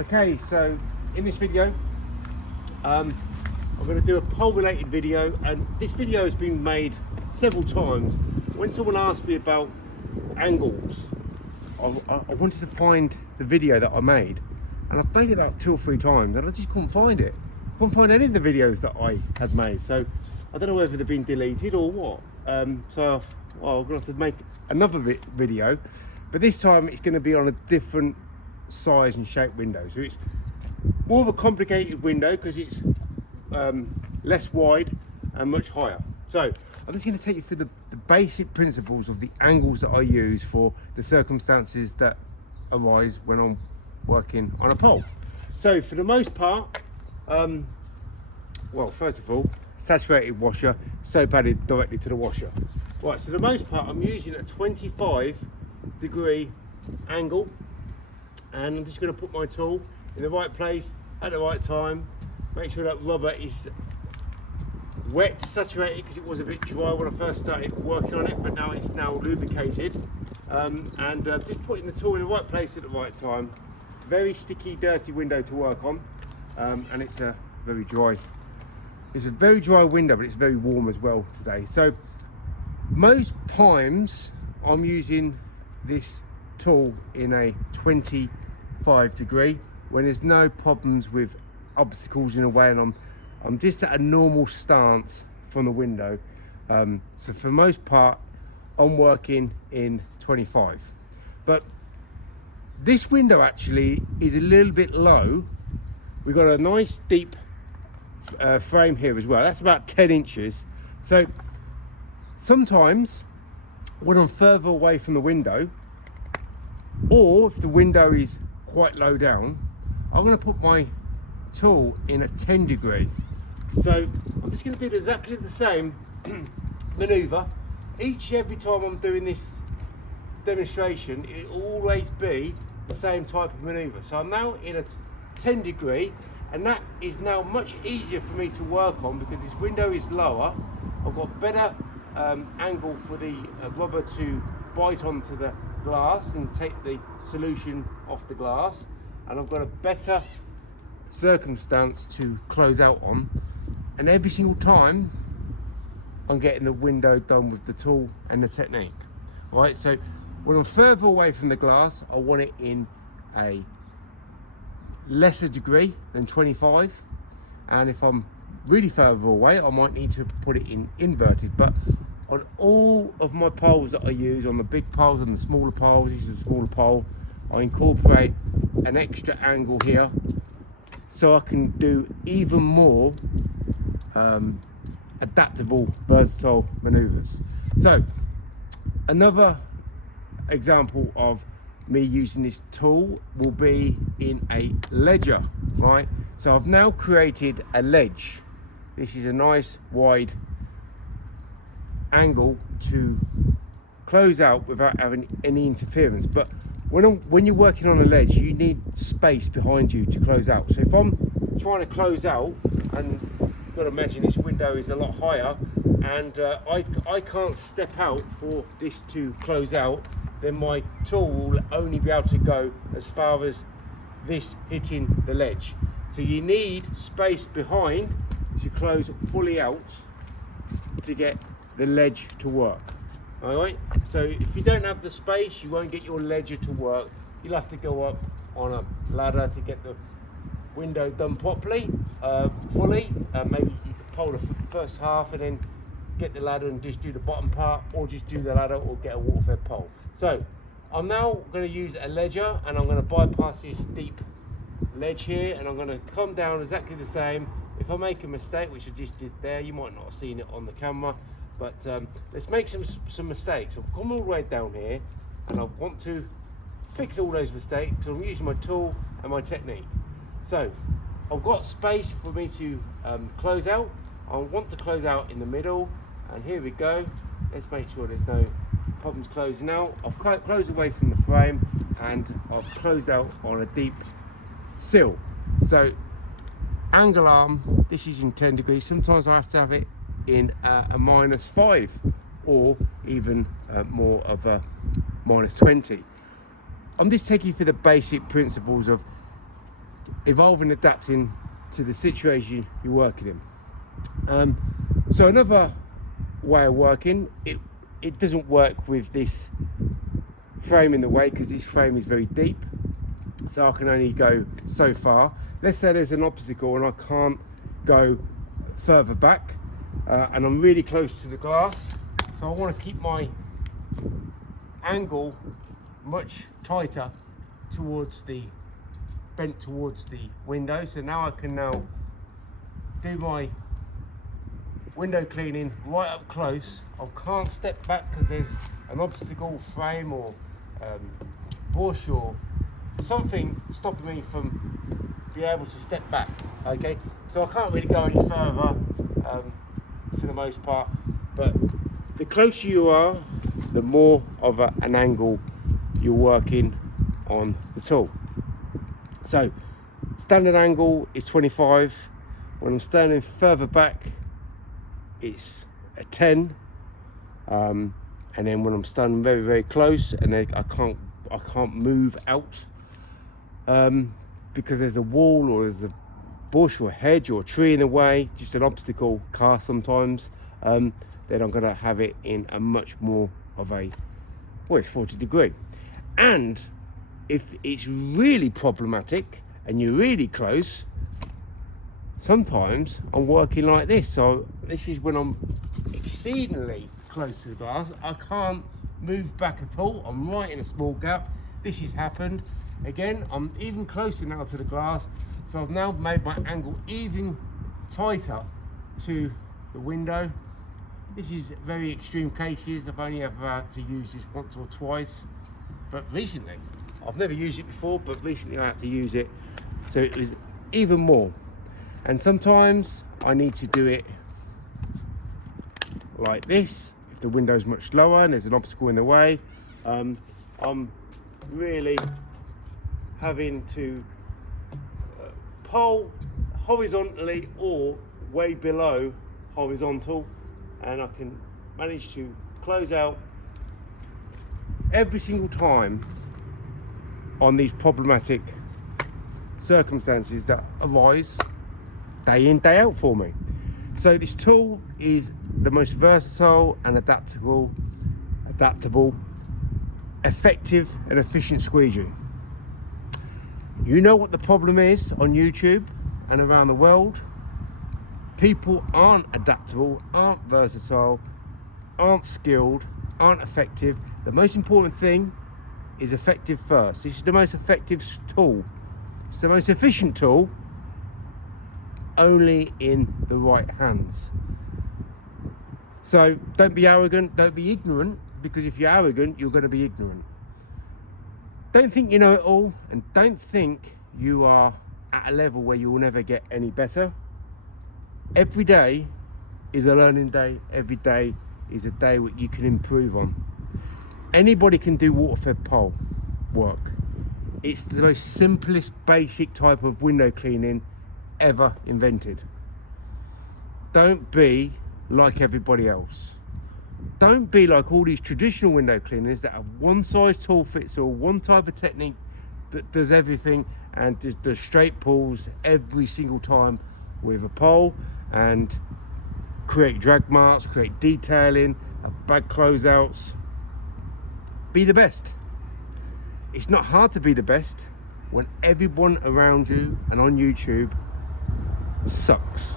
Okay, so in this video, I'm going to do a pole related video, and this video has been made several times. When someone asked me about angles, I wanted to find the video that I made, and I've made it about 2 or 3 times and I just couldn't find it. I couldn't find any of the videos that I had made, so I don't know whether they've been deleted or what. So I'm going to have to make another video, but this time it's going to be on a different size and shape window. So it's more of a complicated window because it's less wide and much higher. So I'm just going to take you through the basic principles of the angles that I use for the circumstances that arise when I'm working on a pole. So for the most part, well, first of all, saturated washer, soap added directly to the washer. Right, so the most part I'm using a 25-degree angle, and I'm just going to put my tool in the right place at the right time. Make sure that rubber is wet, saturated, because it was a bit dry when I first started working on it, but now it's lubricated. Just putting the tool in the right place at the right time. Very sticky, dirty window to work on, and it's a very dry window, but it's very warm as well today. So most times I'm using this tool in a 25-degree when there's no problems with obstacles in the way, and I'm just at a normal stance from the window. So for the most part I'm working in 25, but this window actually is a little bit low. We've got a nice deep frame here as well. That's about 10 inches. So sometimes when I'm further away from the window, or if the window is quite low down, I'm going to put my tool in a 10-degree. So I'm just going to do exactly the same maneuver every time I'm doing this demonstration. It will always be the same type of maneuver. So I'm now in a 10-degree, and that is now much easier for me to work on because this window is lower. I've got better angle for the rubber to bite onto the glass and take the solution off the glass, and I've got a better circumstance to close out on, and every single time I'm getting the window done with the tool and the technique. All right, so when I'm further away from the glass, I want it in a lesser degree than 25, and if I'm really further away, I might need to put it in inverted. But on all of my poles that I use, on the big poles and the smaller poles, this is a smaller pole, I incorporate an extra angle here so I can do even more adaptable, versatile maneuvers. So another example of me using this tool will be in a ledger, right? So I've now created a ledge. This is a nice wide angle to close out without having any interference. But when you're working on a ledge, you need space behind you to close out. So if I'm trying to close out, and you've got to imagine this window is a lot higher, and I can't step out for this to close out, then my tool will only be able to go as far as this hitting the ledge. So you need space behind to close fully out to get the ledge to work. All right, so if you don't have the space, you won't get your ledger to work. You'll have to go up on a ladder to get the window done properly, fully. Maybe you could pole the first half and then get the ladder and just do the bottom part, or just do the ladder or get a water-fed pole. So I'm now going to use a ledger, and I'm going to bypass this deep ledge here, and I'm going to come down exactly the same. If I make a mistake, which I just did there, you might not have seen it on the camera, but let's make some mistakes. I've come all the way down here, and I want to fix all those mistakes, so I'm using my tool and my technique. So I've got space for me to close out. I want to close out in the middle, and here we go. Let's make sure there's no problems closing out. I've closed away from the frame, and I've closed out on a deep sill. So angle arm, this is in 10 degrees. Sometimes I have to have it in a -5, or even more of a -20. I'm just taking you through the basic principles of evolve and adapting to the situation you're working in. So another way of working, it doesn't work with this frame in the way, because this frame is very deep, so I can only go so far. Let's say there's an obstacle and I can't go further back, and I'm really close to the glass, so I want to keep my angle much tighter towards the bent towards the window. So now I can now do my window cleaning right up close. I can't step back because there's an obstacle, frame or bush or something stopping me from being able to step back. Okay, so I can't really go any further for the most part, but the closer you are, the more of an angle you're working on the tool. So standard angle is 25. When I'm standing further back, it's a 10, and then when I'm standing very, very close, and then I can't move out because there's a wall or there's a bush or a hedge or a tree in the way, just an obstacle car sometimes, then I'm going to have it in a much more of a, well, it's 40 degree. And if it's really problematic and you're really close, sometimes I'm working like this. So this is when I'm exceedingly close to the glass. I can't move back at all. I'm right in a small gap. This has happened. Again, I'm even closer now to the glass. So I've now made my angle even tighter to the window. This is very extreme cases. I've only ever had to use this once or twice, but recently, I've never used it before, but recently I had to use it, so it was even more. And sometimes I need to do it like this if the window's much lower and there's an obstacle in the way. I'm really having to pole horizontally or way below horizontal, and I can manage to close out every single time on these problematic circumstances that arise day in, day out for me. So this tool is the most versatile and adaptable, effective and efficient squeegee. You know what the problem is on YouTube and around the world? People aren't adaptable, aren't versatile, aren't skilled, aren't effective. The most important thing is effective first. This is the most effective tool. It's the most efficient tool, only in the right hands. So don't be arrogant, don't be ignorant, because if you're arrogant, you're going to be ignorant. Don't think you know it all, and don't think you are at a level where you will never get any better. Every day is a learning day. Every day is a day that you can improve on. Anybody can do water-fed pole work. It's the most simplest, basic type of window cleaning ever invented. Don't be like everybody else. Don't be like all these traditional window cleaners that have one size tool fits all, one type of technique that does everything and does straight pulls every single time with a pole and create drag marks, create detailing, bag closeouts. Be the best. It's not hard to be the best when everyone around you and on YouTube sucks.